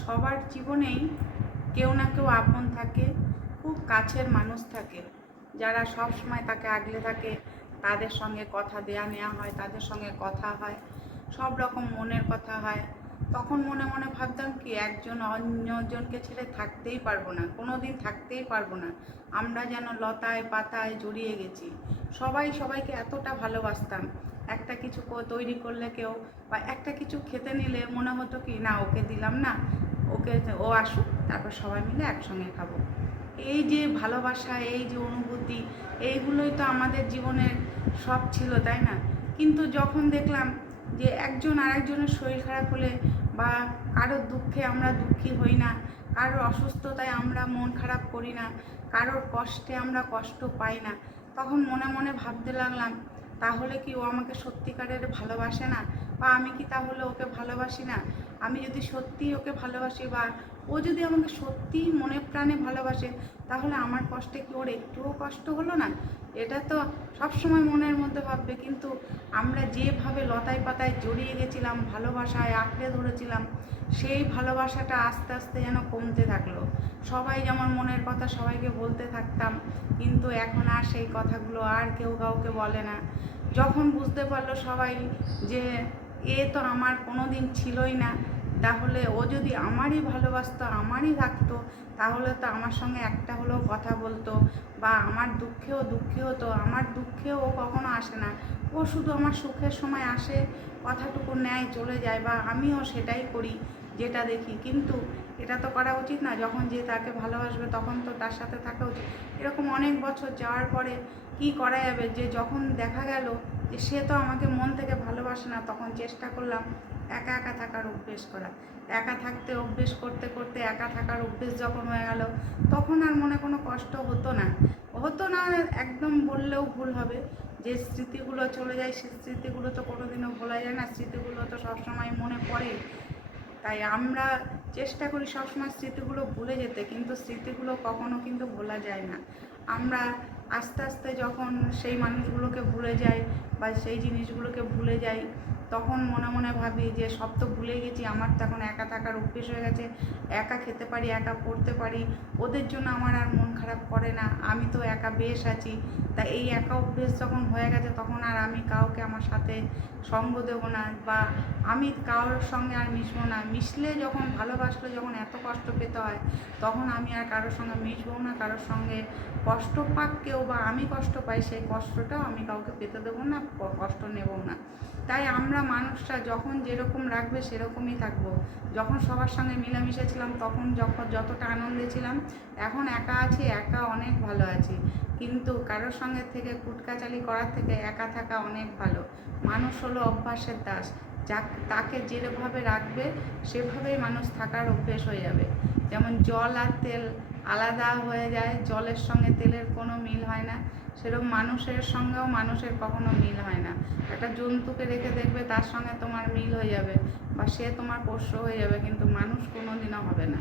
সবার জীবনেই কেউ না কেউ আপন থাকে, খুব কাছের মানুষ থাকে, যারা সব সময় তাকে আগলে থাকে। তাদের সঙ্গে কথা দেয়া নেওয়া হয়, তাদের সঙ্গে কথা হয়, সব রকম মনের কথা হয়। তখন মনে মনে ভাবতাম কি, একজন অন্যজনকে ছেড়ে থাকতেই পারবো না, কোনো দিন থাকতেই পারবো না। আমরা যেন লতায় পাতায় জড়িয়ে গেছি, সবাই সবাইকে এতটা ভালোবাসতাম। একটা কিছু তৈরি করলে কেউ বা একটা কিছু খেতে নিলে মনে হতো কি, না ওকে দিলাম না, ওকে, ও আসুক, তারপর সবাই মিলে একসঙ্গে খাবো। এই যে ভালোবাসা, এই যে অনুভূতি, এইগুলোই তো আমাদের জীবনের সব ছিল, তাই না? কিন্তু যখন দেখলাম যে একজন আরেকজনের শরীর খারাপ হলে বা কারোর দুঃখে আমরা দুঃখী হই না, কারোর অসুস্থতায় আমরা মন খারাপ করি না, কারোর কষ্টে আমরা কষ্ট পাই না, তখন মনে মনে ভাবতে লাগলাম, তাহলে কি ও আমাকে সত্যিকারের ভালোবাসে না? বা আমি কি তাহলে ওকে ভালোবাসি না? আমি যদি সত্যিই ওকে ভালোবাসি, বা ও যদি আমাকে সত্যিই মনে প্রাণে ভালোবাসে, তাহলে আমার কষ্টে কি ওর একটুও কষ্ট হলো না? এটা তো সবসময় মনের মধ্যে ভাববে। কিন্তু আমরা যেভাবে লতায় পাতায় জড়িয়ে গেছিলাম, ভালোবাসায় আঁকড়ে ধরেছিলাম, সেই ভালোবাসাটা আস্তে আস্তে যেন কমতে থাকলো। সবাই যেমন মনের কথা সবাইকে বলতে থাকতাম, কিন্তু এখন আর সেই কথাগুলো আর কেউ কাউকে বলে না। যখন বুঝতে পারলো সবাই যে এ তো আমার কোনো দিন ছিলই না, তাহলে ও যদি আমারই ভালোবাসতো, আমারই থাকতো, তাহলে তো আমার সঙ্গে একটা হলেও কথা বলতো, বা আমার দুঃখে হতো। আমার দুঃখেও ও কখনো আসে না, ও শুধু আমার সুখের সময় আসে, কথাটুকু নেয়, চলে যায়, বা আমিও সেটাই করি যেটা দেখি। কিন্তু এটা তো করা উচিত না। যখন যে তাকে ভালোবাসবে তখন তো তার সাথে থাকা উচিত। এরকম অনেক বছর যাওয়ার পরে কি করা যাবে, যে যখন দেখা গেল যে সে তো আমাকে মন থেকে ভালোবাসে না, তখন চেষ্টা করলাম একা একা থাকার অভ্যেস করা। একা থাকতে অভ্যেস করতে করতে একা থাকার অভ্যেস যখন হয়ে গেল, তখন আর মনে কোনো কষ্ট হতো না। একদম বললেও ভুল হবে। যে স্মৃতিগুলো চলে যায়, সে স্মৃতিগুলো তো কোনোদিনও ভোলা যায় না, স্মৃতিগুলো তো সবসময় মনে পড়ে। তাই আমরা চেষ্টা করি সবসময় স্মৃতিগুলো ভুলে যেতে, কিন্তু স্মৃতিগুলো কখনো কিন্তু ভোলা যায় না। আমরা আস্তে আস্তে যখন সেই মানুষগুলোকে ভুলে যাই বা সেই জিনিসগুলোকে ভুলে যাই, তখন মনে মনে ভাবি যে সব তো ভুলে গেছি, আমার তো এখন একা থাকার অভ্যেস হয়ে গেছে, একা খেতে পারি, একা পড়তে পারি, ওদের জন্য আমার আর মন খারাপ করে না, আমি তো একা বেশ আছি। তা এই একা অভ্যেস যখন হয়ে গেছে, তখন আর আমি কাউকে আমার সাথে সঙ্গ দেবো না, বা আমি কারোর সঙ্গে আর মিশবো না। মিশলে যখন ভালোবাসলে যখন এত কষ্ট পেতে হয়, তখন আমি আর কারোর সঙ্গে মিশবো না, কারোর সঙ্গে কষ্ট পাক কেউ বা আমি কষ্ট পাই, সেই কষ্টটাও আমি কাউকে পেতে দেবো না, কষ্ট নেবো না। তাই আমরা মানুষরা যখন যেরকম রাখবে সেরকমই থাকবো। যখন সবার সঙ্গে মিলেমিশে ছিলাম, তখন যতটা আনন্দে ছিলাম, এখন একা আছি, একা অনেক ভালো আছি। কিন্তু কারোর সঙ্গে থেকে কুটকাচালি করার থেকে একা থাকা অনেক ভালো। মানুষ হলো অভ্যাসের দাস। তাকে যেভাবে রাখবে সেভাবেই মানুষ থাকার অভ্যেস হয়ে যাবে। যেমন জল আর তেল আলাদা হয়ে যায়, জলের সঙ্গে তেলের কোনো মিল হয় না, সেরকম মানুষের সঙ্গেও মানুষের কখনো মিল হয় না। একটা জন্তুকে রেখে দেখবে তার সঙ্গে তোমার মিল হয়ে যাবে, বা সে তোমার পোষ্য হয়ে যাবে, কিন্তু মানুষ কোনো দিনও হবে না।